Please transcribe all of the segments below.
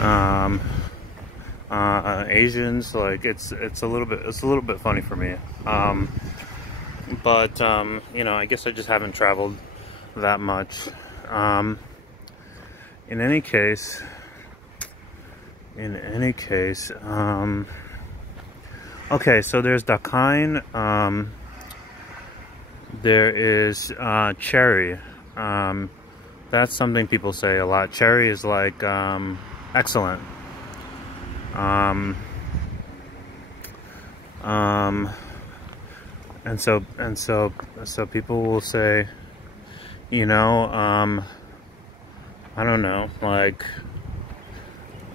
Um, Asians, like it's a little bit funny for me. But you know, I guess I just haven't traveled that much. Um, in any case, okay, so there's Dakine. There is cherry. That's something people say a lot. Cherry is like excellent. Um, and so people will say, you know, I don't know, like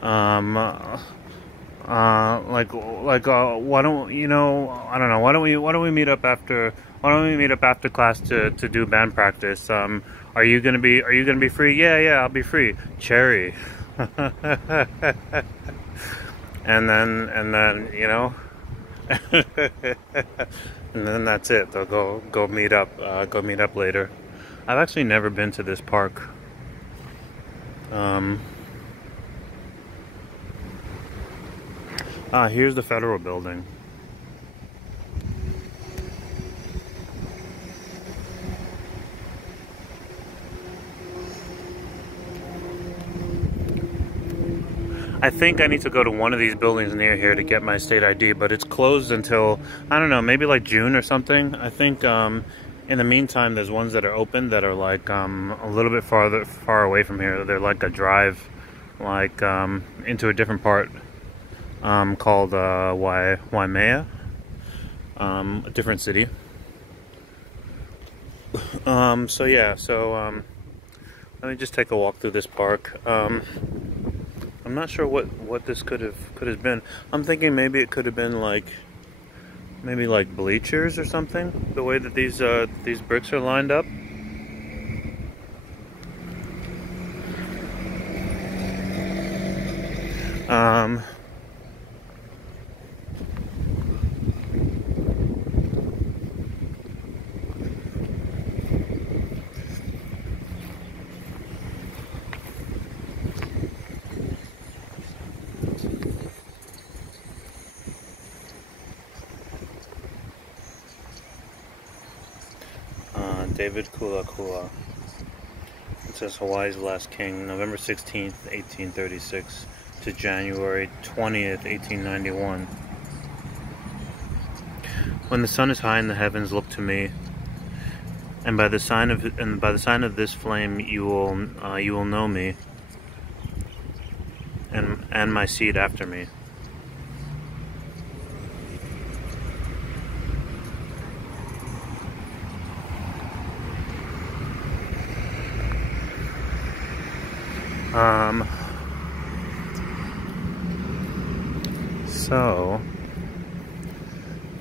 why don't you know, I don't know, why don't we meet up after class to do band practice? Are you gonna be free? Yeah, I'll be free. Cherry. and then you know, and then that's it. They'll go meet up later. I've actually never been to this park. Here's the Federal Building. I think I need to go to one of these buildings near here to get my state ID, but it's closed until, I don't know, maybe like June or something. I think in the meantime, there's ones that are open that are like a little bit far away from here. They're like a drive, like into a different part called Waimea, a different city. So yeah, let me just take a walk through this park. I'm not sure what this could have been. I'm thinking maybe it could have been like bleachers or something. The way that these bricks are lined up. David Kula Kula. It says Hawaii's last king, November 16th, 1836 to January 20th, 1891. When the sun is high in the heavens, look to me, and by the sign of this flame you will know me, and my seed after me. So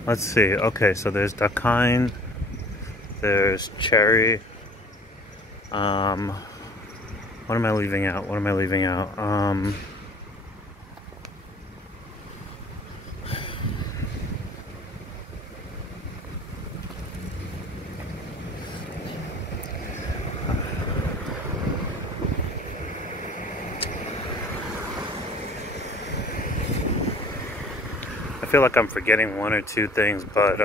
let's see. Okay, so there's Dakine, there's cherry. What am I leaving out? I feel like I'm forgetting one or two things, but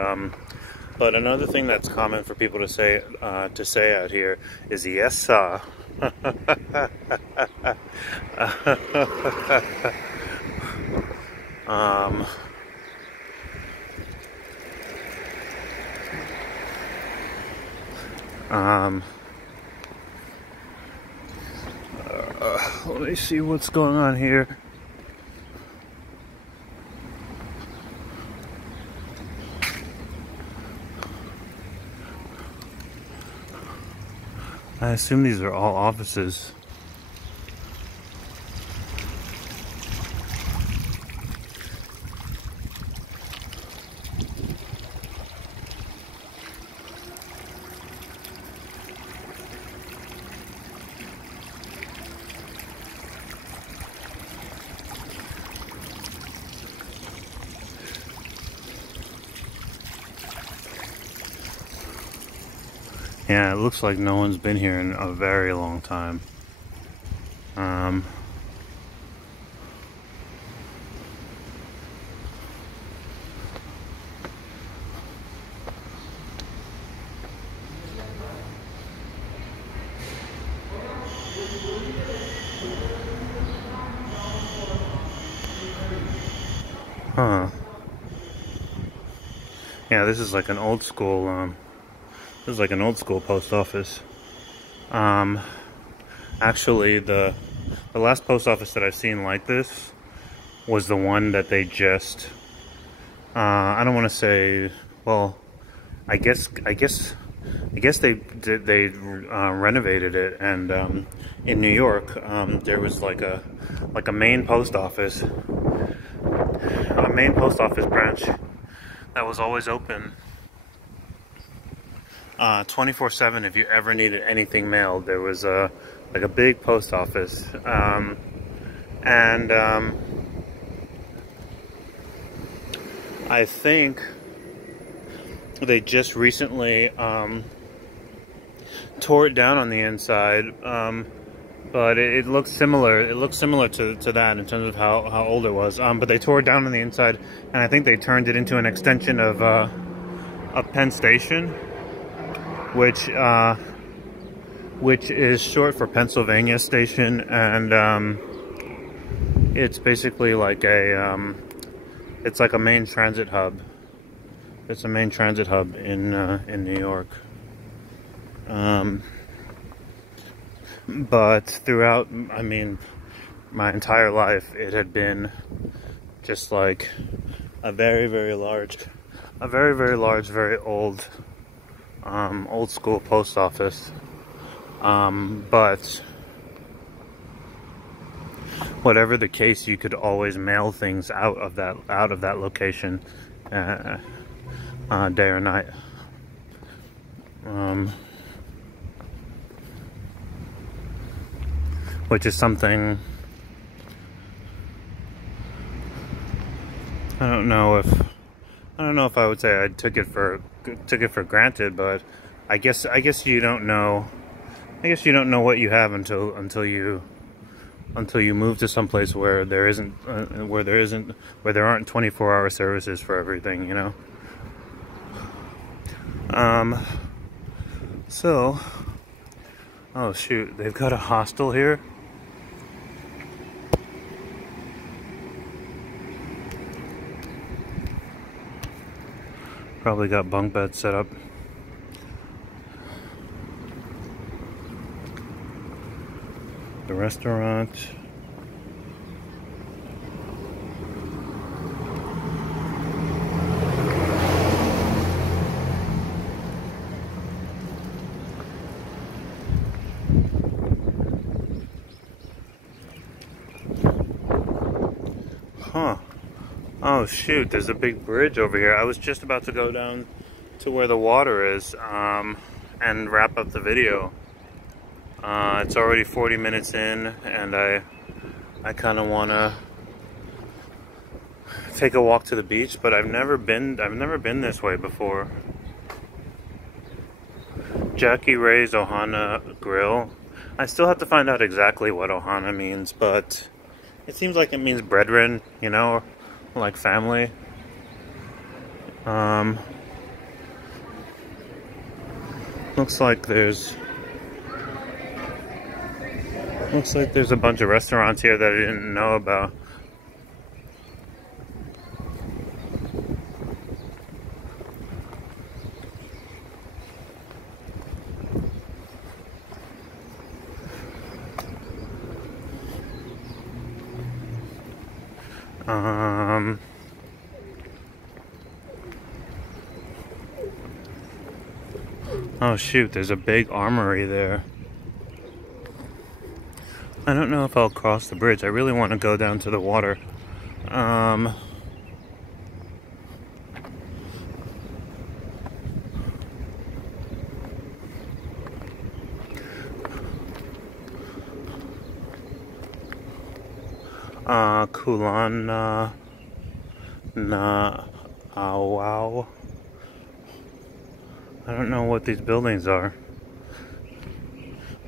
another thing that's common for people to say out here is yes sir. Let me see what's going on here. I assume these are all offices. Yeah, it looks like no one's been here in a very long time. Huh. Yeah, this is like an old school, this is like an old school post office. Actually, the last post office that I've seen like this was the one that they just, I don't want to say, well, I guess they renovated it, and in New York, there was like a main post office, branch that was always open 24/7. If you ever needed anything mailed, there was like a big post office, and I think they just recently tore it down on the inside, but it looks similar. It looks similar to that in terms of how old it was. But they tore it down on the inside, and I think they turned it into an extension of Penn Station, which is short for Pennsylvania Station, and it's basically like it's like a main transit hub. It's a main transit hub in New York. But throughout, I mean, my entire life, it had been just like a very, very large, very old, old school post office. But whatever the case, you could always mail things out of that location, day or night. Which is something I don't know if I would say I took it for granted, but I guess you don't know. I guess you don't know what you have until you move to some place where there aren't 24-hour services for everything, you know. So, oh shoot, they've got a hostel here. Probably got bunk beds set up. The restaurant. Huh. Oh shoot, there's a big bridge over here. I was just about to go down to where the water is, and wrap up the video. It's already 40 minutes in, and I kind of want to take a walk to the beach, but I've never been this way before. Jackie Ray's Ohana Grill. I still have to find out exactly what Ohana means, but it seems like it means brethren, you know, like family. Looks like there's a bunch of restaurants here that I didn't know about. Oh shoot, there's a big armory there. I don't know if I'll cross the bridge. I really want to go down to the water. Kulana na Awau. I don't know what these buildings are,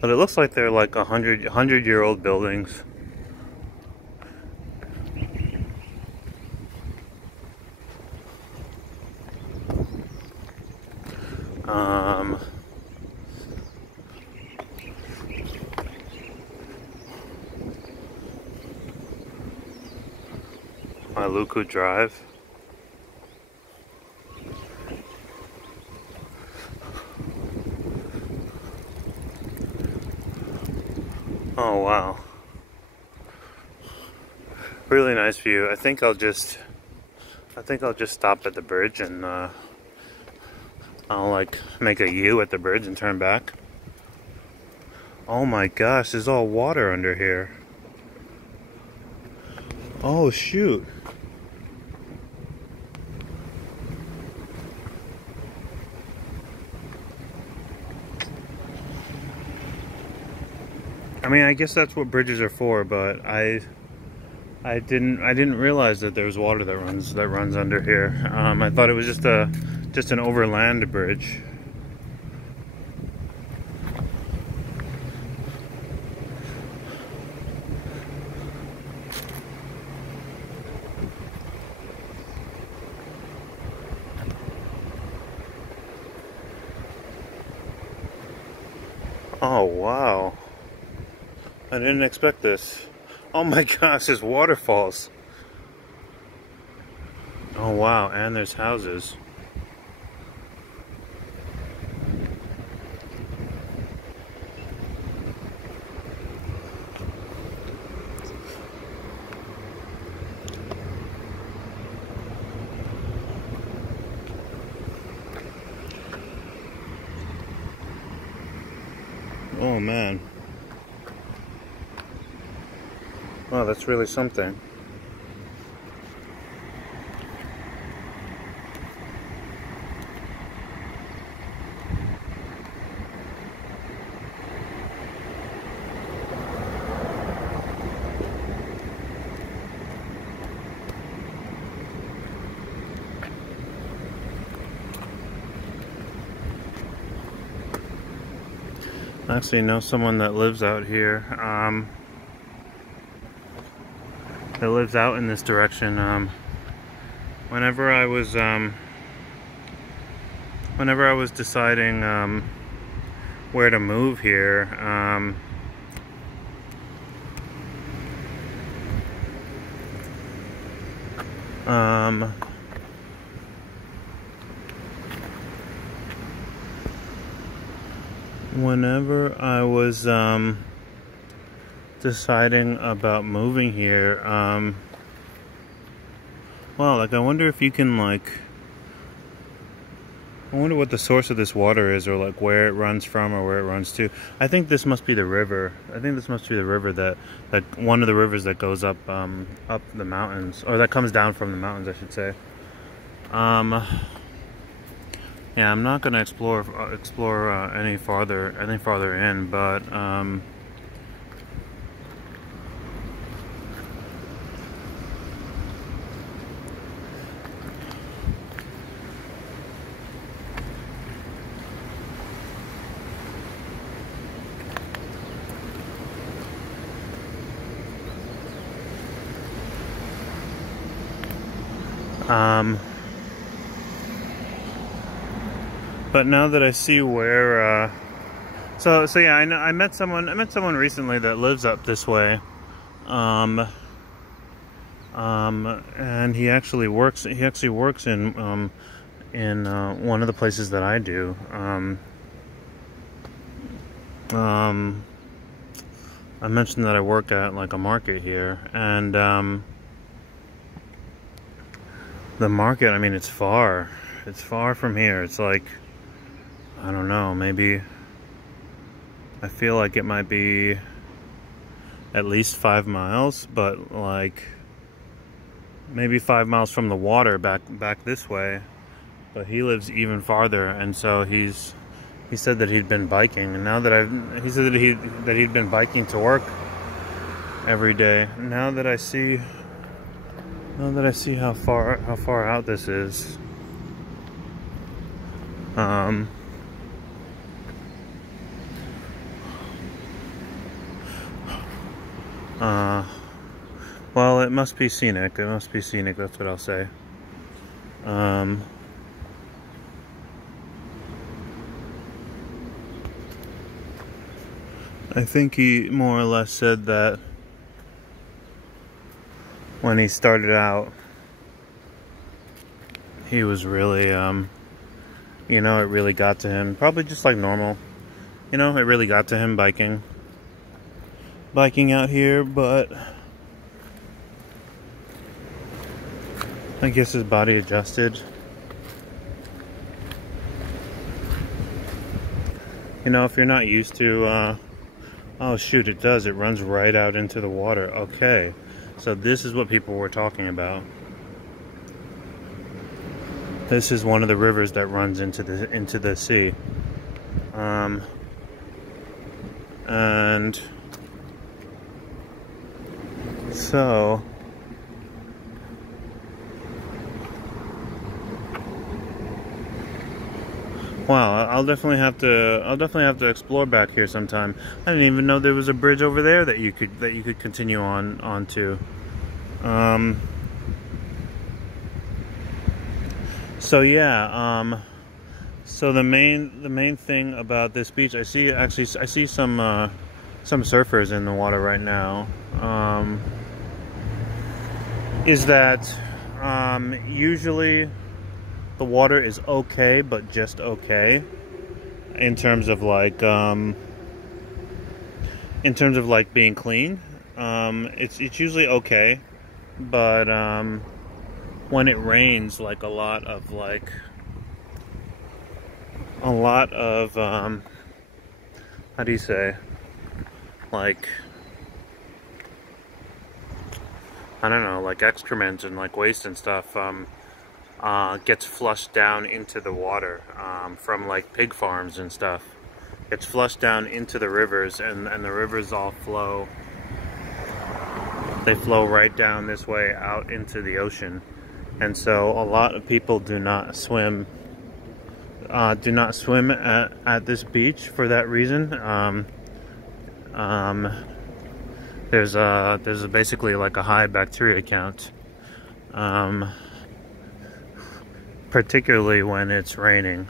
but it looks like they're like 100-year-old buildings. Maluku Drive. Oh wow. Really nice view. I think I'll just stop at the bridge and I'll like make a U at the bridge and turn back. Oh my gosh, there's all water under here. Oh shoot. I mean, I guess that's what bridges are for, but I didn't realize that there was water that runs under here. I thought it was just an overland bridge. Oh wow. I didn't expect this. Oh my gosh, there's waterfalls. Oh wow, and there's houses. Oh man. Oh, that's really something. I actually know someone that lives out here. That lives out in this direction. Whenever I was deciding where to move here, whenever I was deciding about moving here, well, like I wonder if you can like, I wonder what the source of this water is, or like where it runs from or where it runs to. I think this must be the river. I think this must be the river that one of the rivers that goes up up the mountains, or that comes down from the mountains, I should say. Yeah, I'm not gonna explore any farther in, but but now that I see where, so yeah, I met someone recently that lives up this way, and he actually works in one of the places that I do. I mentioned that I work at like a market here, and the market, I mean, it's far from here. It's like, I don't know, maybe, I feel like it might be at least 5 miles, but like maybe 5 miles from the water back this way. But he lives even farther, and so he said that he'd been biking, and now that he said that he'd been biking to work every day. Now that I see how far out this is, well, it must be scenic. It must be scenic, that's what I'll say. I think he more or less said that when he started out, he was really, you know, it really got to him. Probably just like normal. You know, it really got to him biking out here, but I guess his body adjusted. You know, if you're not used to, oh shoot, it does. It runs right out into the water. Okay, so this is what people were talking about. This is one of the rivers that runs into the sea. And so wow, I'll definitely have to explore back here sometime. I didn't even know there was a bridge over there that you could continue onto. So yeah, so the main thing about this beach, I see some surfers in the water right now. Is that usually the water is okay, but just okay in terms of like being clean. It's usually okay, but when it rains, like a lot of how do you say, like, I don't know, like excrement and like waste and stuff gets flushed down into the water from like pig farms and stuff. It's flushed down into the rivers, and the rivers all flow. They flow right down this way out into the ocean. And so a lot of people do not swim at this beach for that reason. There's basically like a high bacteria count, particularly when it's raining.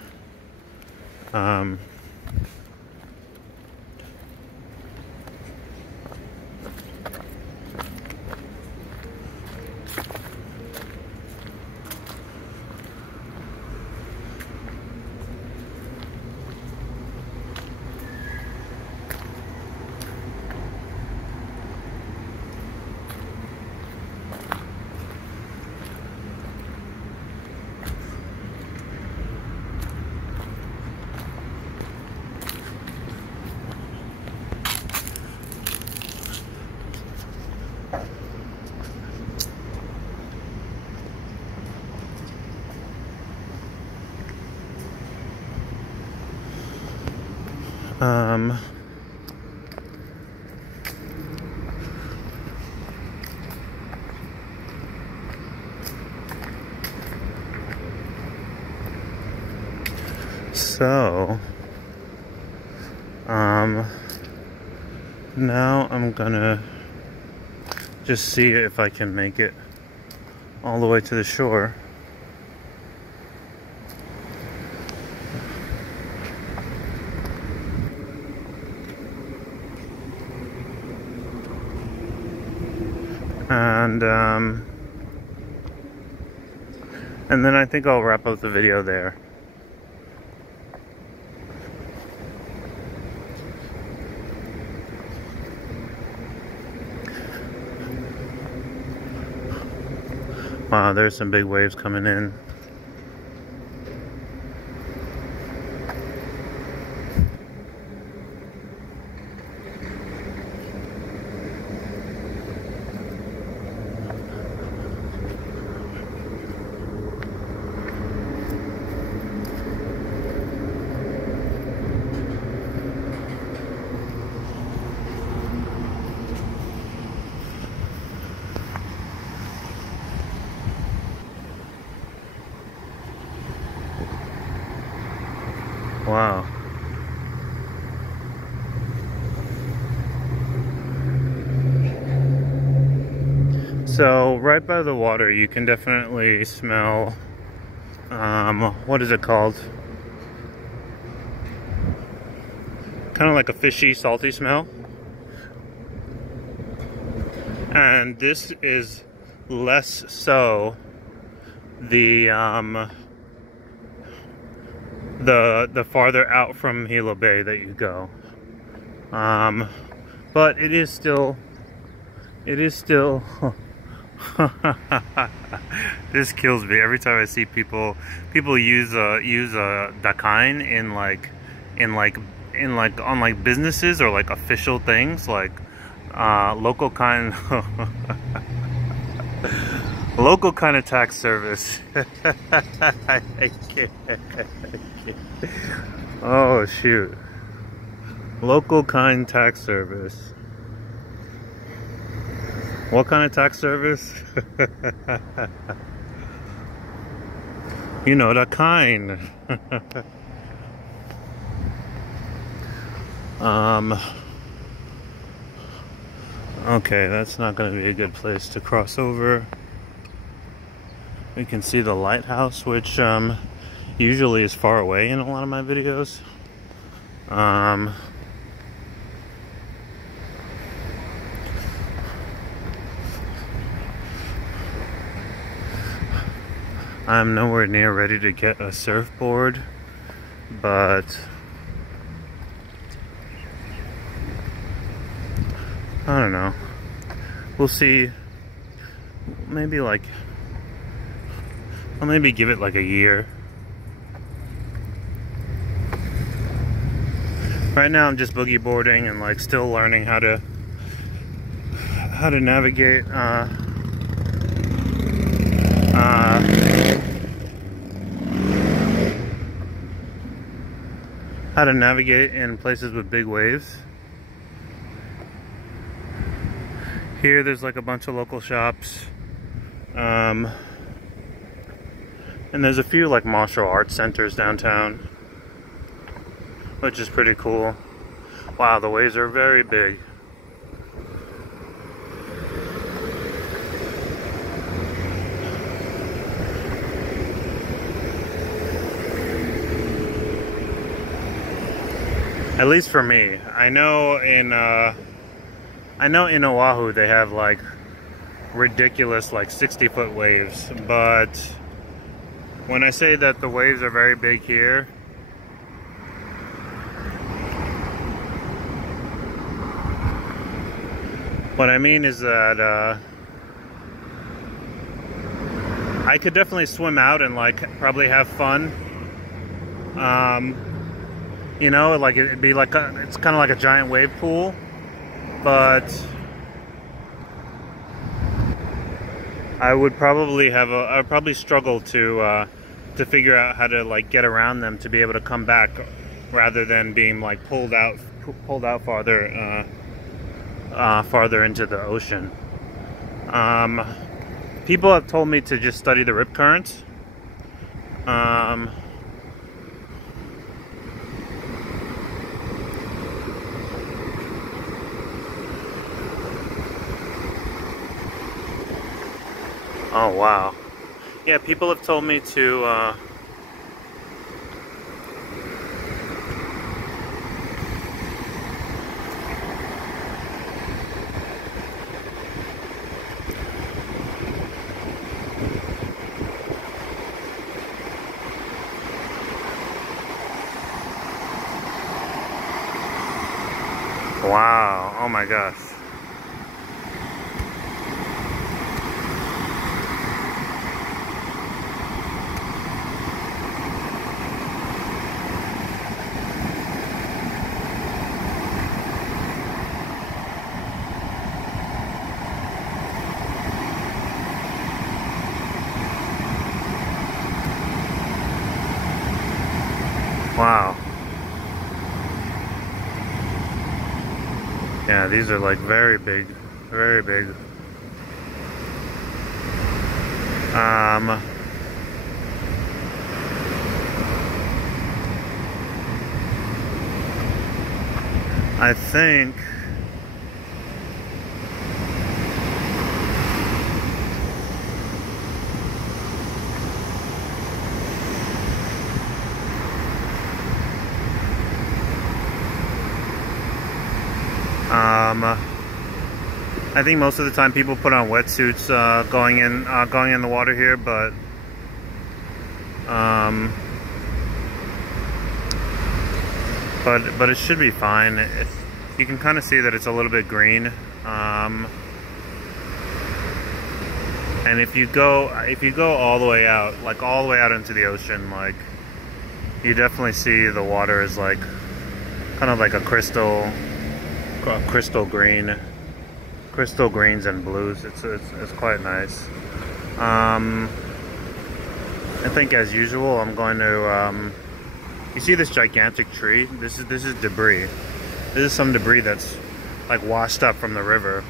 So, now I'm gonna just see if I can make it all the way to the shore. And then I think I'll wrap up the video there. Wow, there's some big waves coming in. Wow. So right by the water, you can definitely smell, what is it called? Kind of like a fishy, salty smell. And this is less so the farther out from Hilo Bay that you go. But it is still this kills me every time I see people use dakain on like businesses or like official things, like local kind local kind of tax service. I can't. Oh shoot. Local kind tax service. What kind of tax service? You know, the kind. Okay, that's not going to be a good place to cross over. We can see the lighthouse, which usually is far away in a lot of my videos. I'm nowhere near ready to get a surfboard, but I don't know. We'll see. Maybe like, I'll maybe give it like a year. Right now I'm just boogie boarding and like still learning how to navigate how to navigate in places with big waves. Here there's like a bunch of local shops, and there's a few like martial arts centers downtown, which is pretty cool. Wow, the waves are very big. At least for me. I know in Oahu they have like ridiculous like 60-foot waves, but when I say that the waves are very big here, what I mean is that I could definitely swim out and like probably have fun. You know, like it'd be like it's kind of like a giant wave pool, but I would probably struggle to figure out how to like get around them to be able to come back, rather than being like pulled out farther into the ocean. People have told me to just study the rip currents. Oh wow. Yeah, people have told me to wow, oh my gosh. Wow. Yeah, these are like very big, very big. I think I think most of the time people put on wetsuits going in the water here, but But it should be fine. You can kind of see that it's a little bit green. And if you go all the way out, like all the way out into the ocean, like you definitely see the water is like kind of like a crystal green, crystal greens and blues. It's quite nice. I think as usual, I'm going to. You see this gigantic tree? This is debris. This is some debris that's like washed up from the river.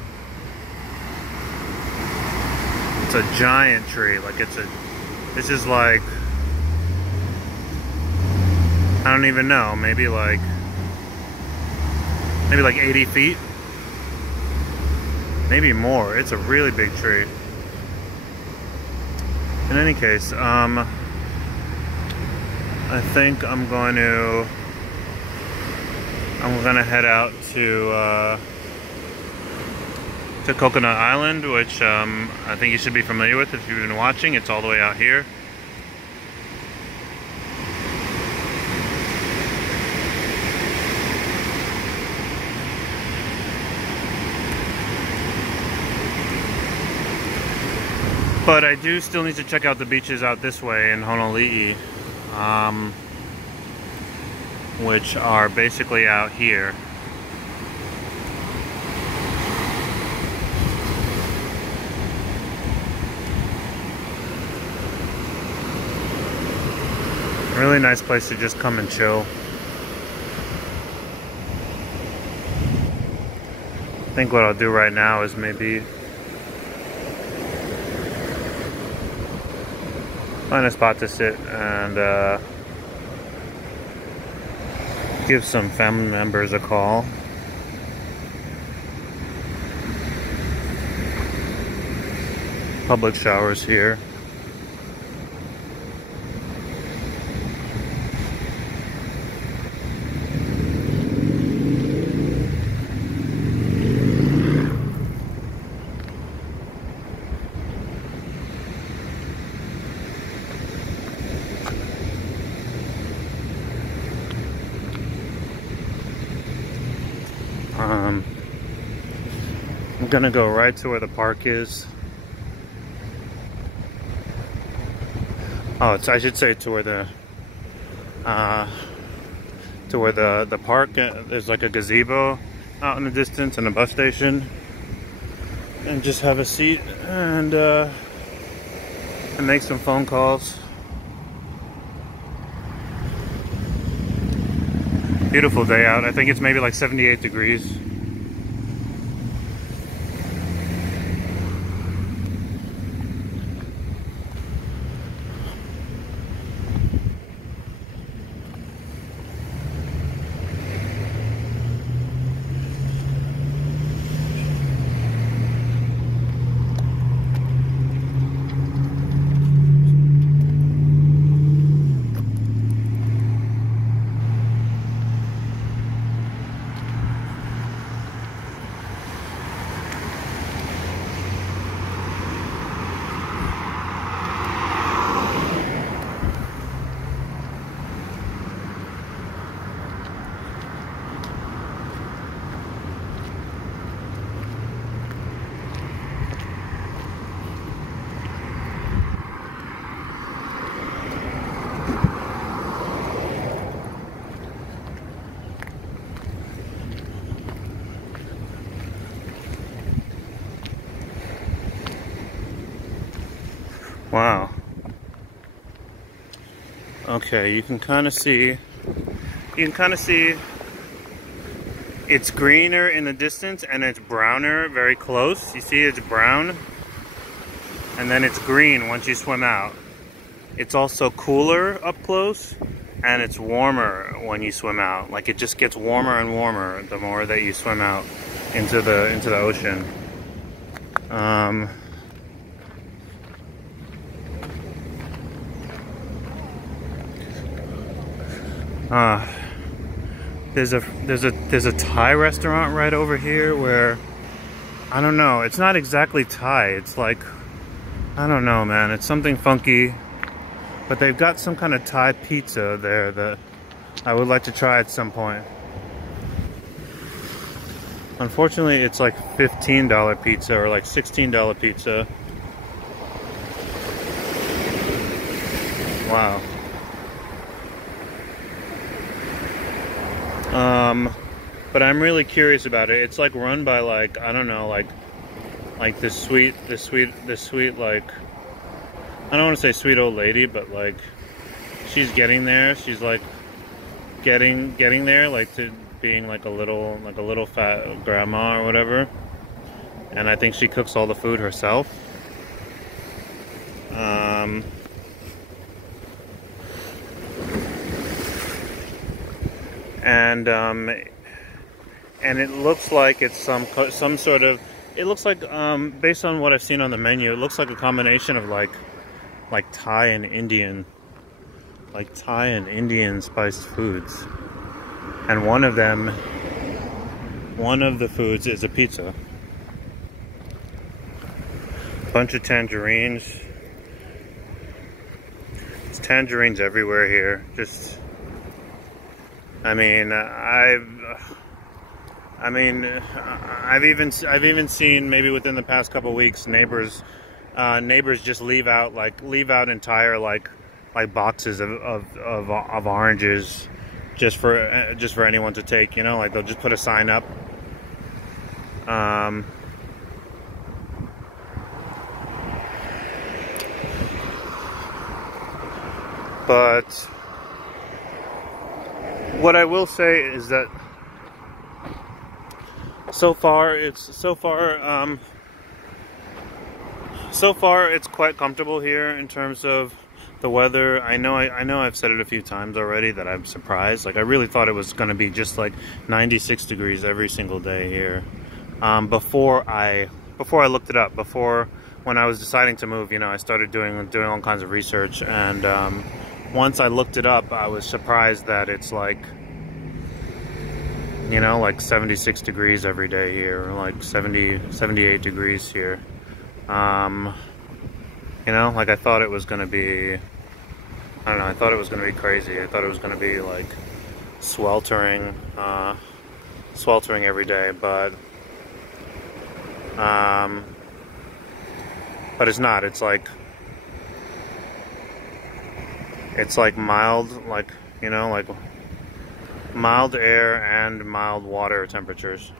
It's a giant tree. Like this is like, I don't even know, maybe like 80 feet, maybe more. It's a really big tree. In any case, I think I'm gonna head out to Coconut Island, which I think you should be familiar with if you've been watching. It's all the way out here. But I do still need to check out the beaches out this way in Honolulu, which are basically out here. Really nice place to just come and chill. I think what I'll do right now is maybe find a spot to sit and give some family members a call. Public showers here. I'm gonna go right to where the park is. Oh, I should say to where the park. There's like a gazebo out in the distance and a bus station, and just have a seat and make some phone calls. Beautiful day out. I think it's maybe like 78 degrees. Wow. Okay, you can kind of see it's greener in the distance and it's browner very close. You see it's brown and then it's green once you swim out. It's also cooler up close and it's warmer when you swim out. Like it just gets warmer and warmer the more that you swim out into the ocean. There's a Thai restaurant right over here where, I don't know, it's not exactly Thai. It's like, I don't know, man. It's something funky. But they've got some kind of Thai pizza there that I would like to try at some point. Unfortunately, it's like $15 pizza or like $16 pizza. Wow. But I'm really curious about it. It's like run by like, I don't know, like this sweet, like, I don't want to say sweet old lady, but like, she's getting there. She's like getting there, like to being like a little fat grandma or whatever. And I think she cooks all the food herself. And it looks like it's some sort of, it looks like, based on what I've seen on the menu, it looks like a combination of like Thai and Indian, spiced foods. And one of the foods is a pizza. Bunch of tangerines. There's tangerines everywhere here. Just, I mean, I've even seen, maybe within the past couple weeks, neighbors just leave out entire like boxes of oranges just for anyone to take, you know, like they'll just put a sign up. But what I will say is that so far it's quite comfortable here in terms of the weather. I know I've said it a few times already that I'm surprised. Like, I really thought it was going to be just like 96 degrees every single day here. Before I looked it up, when I was deciding to move, you know, I started doing all kinds of research, and once I looked it up, I was surprised that it's like, you know, like 76 degrees every day here, or like 78 degrees here. You know, like I thought it was gonna be, I don't know, I thought it was gonna be crazy. I thought it was gonna be like sweltering every day, but it's not. It's like mild, like, you know, like mild air and mild water temperatures.